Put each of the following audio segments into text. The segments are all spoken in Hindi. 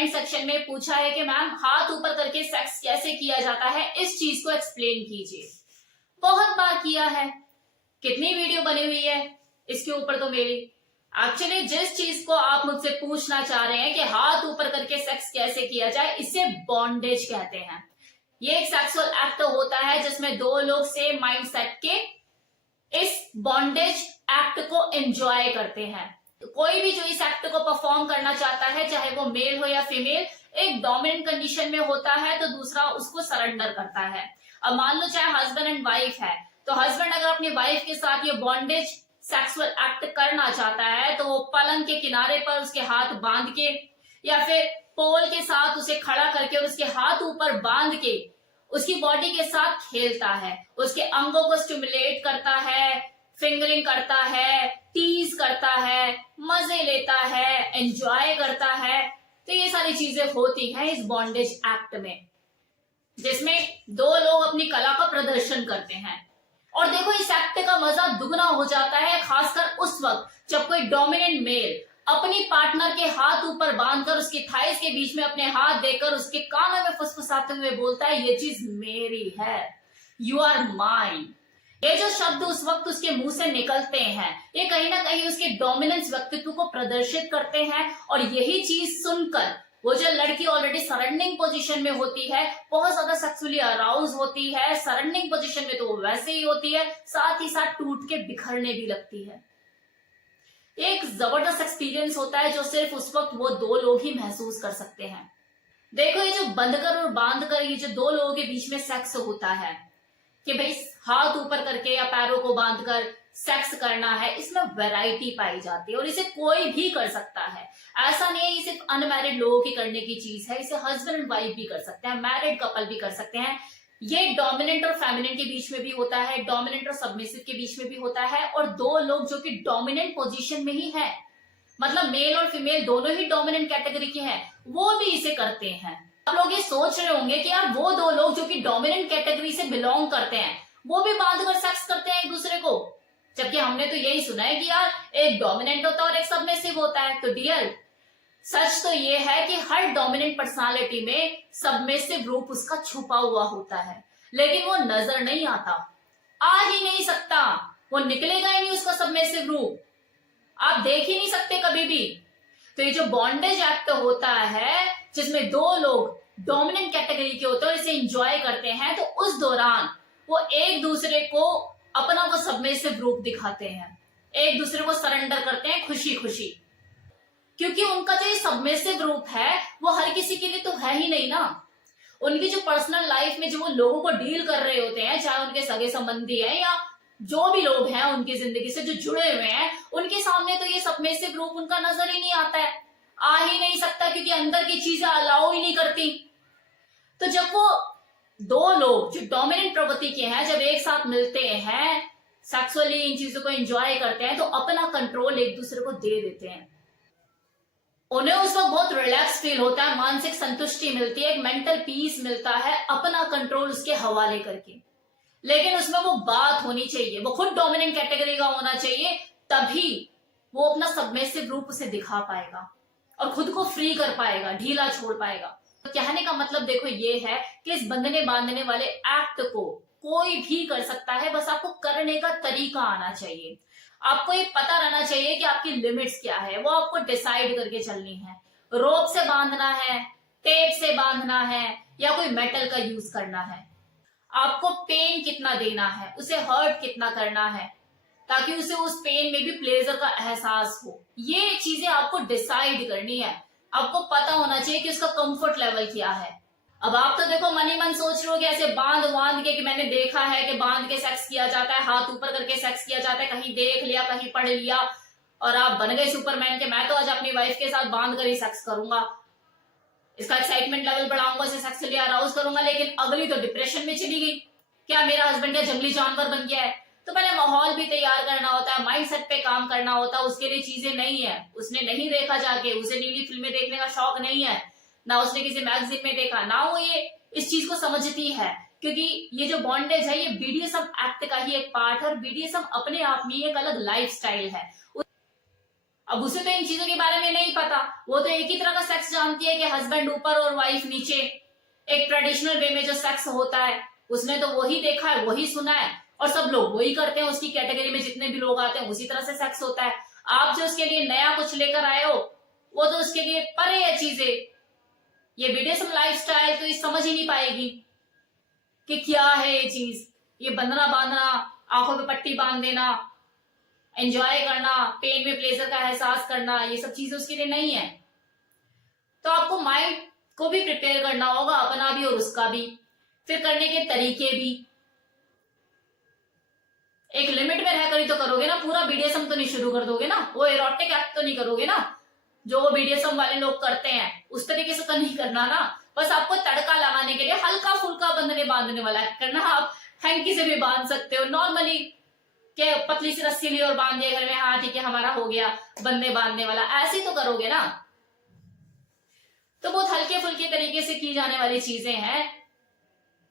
कमेंट सेक्शन में पूछा है कि मैम हाथ ऊपर करके सेक्स कैसे किया जाता है, इस चीज को एक्सप्लेन कीजिए। बहुत बार किया है, कितनी वीडियो बनी हुई है इसके ऊपर तो मेरी। एक्चुअली जिस चीज को आप मुझसे पूछना चाह रहे हैं कि हाथ ऊपर करके सेक्स कैसे किया जाए, इसे बॉन्डेज कहते हैं। ये एक सेक्सुअल एक्ट होता है जिसमें दो लोग सेम माइंड सेट के इस बॉन्डेज एक्ट को एंजॉय करते हैं। कोई भी जो इस एक्ट को परफॉर्म करना चाहता है, चाहे वो मेल हो या फीमेल, एक डोमिनेंट कंडीशन में होता है तो दूसरा उसको सरेंडर करता है। अब मान लो चाहे हस्बैंड एंड वाइफ है, तो हस्बैंड अगर अपनी वाइफ के साथ ये बॉन्डेज सेक्सुअल एक्ट करना चाहता है तो वो पलंग के किनारे पर उसके हाथ बांध के या फिर पोल के साथ उसे खड़ा करके और उसके हाथ ऊपर बांध के उसकी बॉडी के साथ खेलता है, उसके अंगों को स्टिमुलेट करता है, फिंगरिंग करता है, टीज करता है, मजे लेता है, एंजॉय करता है। तो ये सारी चीजें होती हैं इस बॉन्डेज एक्ट में, जिसमें दो लोग अपनी कला का प्रदर्शन करते हैं। और देखो इस एक्ट का मजा दुगना हो जाता है खासकर उस वक्त जब कोई डोमिनेंट मेल अपनी पार्टनर के हाथ ऊपर बांधकर उसकी थाइस के बीच में अपने हाथ देकर उसके कानों में फुसफुसाते हुए बोलता है, ये चीज मेरी है, यू आर माइन। ये जो शब्द उस वक्त उसके मुंह से निकलते हैं, ये कहीं ना कहीं उसके डोमिनेंस व्यक्तित्व को प्रदर्शित करते हैं। और यही चीज सुनकर वो जो लड़की ऑलरेडी सरेंडिंग पोजीशन में होती है, बहुत ज्यादा सेक्सुअली अराउज होती है। सरेंडिंग पोजीशन में तो वो वैसे ही होती है, साथ ही साथ टूट के बिखरने भी लगती है। एक जबरदस्त एक्सपीरियंस होता है जो सिर्फ उस वक्त वो दो लोग ही महसूस कर सकते हैं। देखो ये जो बंद कर और बांध कर ये जो दो लोगों के बीच में सेक्स होता है कि भाई हाथ ऊपर करके या पैरों को बांधकर सेक्स करना है, इसमें वैरायटी पाई जाती है और इसे कोई भी कर सकता है। ऐसा नहीं है ये सिर्फ अनमैरिड लोगों की करने की चीज है, इसे हस्बैंड एंड वाइफ भी कर सकते हैं, मैरिड कपल भी कर सकते हैं। ये डोमिनेंट और फेमिनिन के बीच में भी होता है, डोमिनेंट और सबमिसिव के बीच में भी होता है, और दो लोग जो कि डोमिनेंट पोजीशन में ही है, मतलब मेल और फीमेल दोनों ही डोमिनेंट कैटेगरी के हैं, वो भी इसे करते हैं। आप लोग ये सोच रहे होंगे कि यार वो दो लोग जो कि डोमिनेंट कैटेगरी से बिलोंग करते हैं वो भी बांधकर सेक्स करते हैं एक दूसरे को, जबकि हमने तो यही सुना है कि यार एक डोमिनेंट होता है और एक सबमिसिव होता है। तो डियर, सच तो ये है कि हर डोमिनेंट पर्सनालिटी में सबमिसिव रूप उसका छुपा हुआ होता है, लेकिन वो नजर नहीं आता, आ ही नहीं सकता, वो निकलेगा ही नहीं उसका सबमिसिव रूप, आप देख ही नहीं सकते कभी भी। तो ये जो बॉन्डेज एक्ट होता है जिसमें दो लोग डोमिनेंट कैटेगरी के होते हैं और इसे एंजॉय करते हैं, तो उस दौरान वो एक दूसरे को अपना वो सबमिसिव रूप दिखाते हैं, एक दूसरे को सरेंडर करते हैं खुशी खुशी, क्योंकि उनका जो ये सबमिसिव रूप है वो हर किसी के लिए तो है ही नहीं ना। उनकी जो पर्सनल लाइफ में जो वो लोगों को डील कर रहे होते हैं, चाहे उनके सगे संबंधी हैं या जो भी लोग हैं उनकी जिंदगी से जो जुड़े हुए हैं, उनके सामने तो ये सबमिसिव रूप उनका नजर ही नहीं आता है, आ ही नहीं सकता, क्योंकि अंदर की चीजें अलाउ ही नहीं करती। तो जब वो दो लोग जो डोमिनेंट प्रवृत्ति के हैं जब एक साथ मिलते हैं, सेक्सुअली इन चीजों को एंजॉय करते हैं, तो अपना कंट्रोल एक दूसरे को दे देते हैं। उन्हें उस वक्त बहुत रिलैक्स फील होता है, मानसिक संतुष्टि मिलती है, एक मेंटल पीस मिलता है अपना कंट्रोल उसके हवाले करके। लेकिन उसमें वो बात होनी चाहिए, वो खुद डोमिनेंट कैटेगरी का होना चाहिए, तभी वो अपना सबमिसिव रूप उसे दिखा पाएगा और खुद को फ्री कर पाएगा, ढीला छोड़ पाएगा। तो कहने का मतलब देखो ये है कि इस बंधने बांधने वाले एक्ट को कोई भी कर सकता है, बस आपको करने का तरीका आना चाहिए। आपको ये पता रहना चाहिए कि आपकी लिमिट्स क्या है, वो आपको डिसाइड करके चलनी है। रोप से बांधना है, टेप से बांधना है, या कोई मेटल का यूज करना है। आपको पेन कितना देना है, उसे हर्ट कितना करना है, ताकि उसे उस पेन में भी प्लेजर का एहसास हो, ये चीजें आपको डिसाइड करनी है। आपको पता होना चाहिए कि उसका कंफर्ट लेवल क्या है। अब आप तो देखो मन ही मन सोच रहे हो कि ऐसे बांध के, कि मैंने देखा है कि बांध के सेक्स किया जाता है, हाथ ऊपर करके सेक्स किया जाता है, कहीं देख लिया, कहीं पढ़ लिया, और आप बन गए सुपरमैन के मैं तो आज अपनी वाइफ के साथ बांध कर ही सेक्स करूंगा, इसका एक्साइटमेंट लेवल बढ़ाऊंगा, इसे सेक्सुअली अराउज करूंगा। लेकिन अगली तो डिप्रेशन में चली गई, क्या मेरा हस्बैंड क्या जंगली जानवर बन गया है। तो पहले माहौल भी तैयार करना होता है, माइंडसेट पे काम करना होता है, उसके लिए चीजें नहीं है, उसने नहीं देखा जाके, उसे नीली फिल्में देखने का शौक नहीं है, ना उसने किसी मैगजीन में देखा, ना वो ये इस चीज को समझती है, क्योंकि ये जो बॉन्डेज है ये बीडीएसएम एक्ट का ही एक पार्ट है, और बीडीएसएम अपने आप में एक अलग लाइफस्टाइल है। अब उसे तो इन चीजों के बारे में नहीं पता, वो तो एक ही तरह का सेक्स जानती है कि हस्बैंड ऊपर और वाइफ नीचे, एक ट्रेडिशनल वे में जो सेक्स होता है उसने तो वही देखा है, वही सुना है और सब लोग वही करते हैं। उसकी कैटेगरी में जितने भी लोग आते हैं उसी तरह से सेक्स होता है। आप जो उसके लिए नया कुछ लेकर आए हो वो तो उसके लिए परे है चीजें। ये बीडीएसएम लाइफस्टाइल तो ये समझ ही नहीं पाएगी कि क्या है ये चीज। ये बंधना बांधना, आंखों पे पट्टी बांध देना, एंजॉय करना, पेन में प्लेजर का एहसास करना, ये सब चीजें उसके लिए नहीं है। तो आपको माइंड को भी प्रिपेयर करना होगा, अपना भी और उसका भी, फिर करने के तरीके भी। एक लिमिट में रहकर ही तो करोगे ना, पूरा बीडीएसएम तो नहीं शुरू कर दोगे ना, वो इरोटिक एक्ट तो नहीं करोगे ना जो वो बीडीएसएम वाले लोग करते हैं, उस तरीके से तो नहीं करना ना। बस आपको तड़का लगाने के लिए हल्का फुल्का बंधने बांधने वाला एक्ट करना। आप हैंकी से भी बांध सकते हो नॉर्मली, के पतली सी रस्सी ली और बांध दिया घर में, हाँ ठीक है हमारा हो गया बंधने बांधने वाला, ऐसे ही तो करोगे ना। तो बहुत हल्के फुल्के तरीके से की जाने वाली चीजें हैं।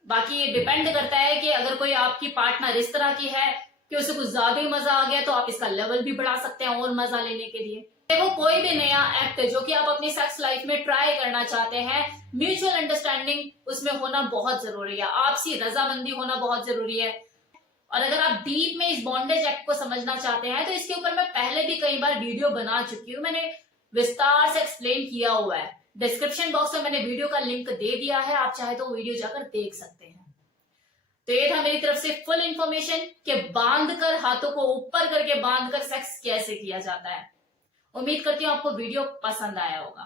बाकी ये डिपेंड करता है कि अगर कोई आपकी पार्टनर इस तरह की है कि उसे कुछ ज्यादा ही मजा आ गया तो आप इसका लेवल भी बढ़ा सकते हैं और मजा लेने के लिए। देखो कोई भी नया एक्ट जो कि आप अपनी सेक्स लाइफ में ट्राई करना चाहते हैं, म्यूचुअल अंडरस्टैंडिंग उसमें होना बहुत जरूरी है, आपसी रजामंदी होना बहुत जरूरी है। और अगर आप डीप में इस बॉन्डेज एक्ट को समझना चाहते हैं तो इसके ऊपर मैं पहले भी कई बार वीडियो बना चुकी हूँ, मैंने विस्तार से एक्सप्लेन किया हुआ है। डिस्क्रिप्शन बॉक्स में मैंने वीडियो का लिंक दे दिया है, आप चाहे तो वीडियो जाकर देख सकते हैं। तो ये था मेरी तरफ से फुल इंफॉर्मेशन कि बांधकर, हाथों को ऊपर करके बांधकर सेक्स कैसे किया जाता है। उम्मीद करती हूँ आपको वीडियो पसंद आया होगा।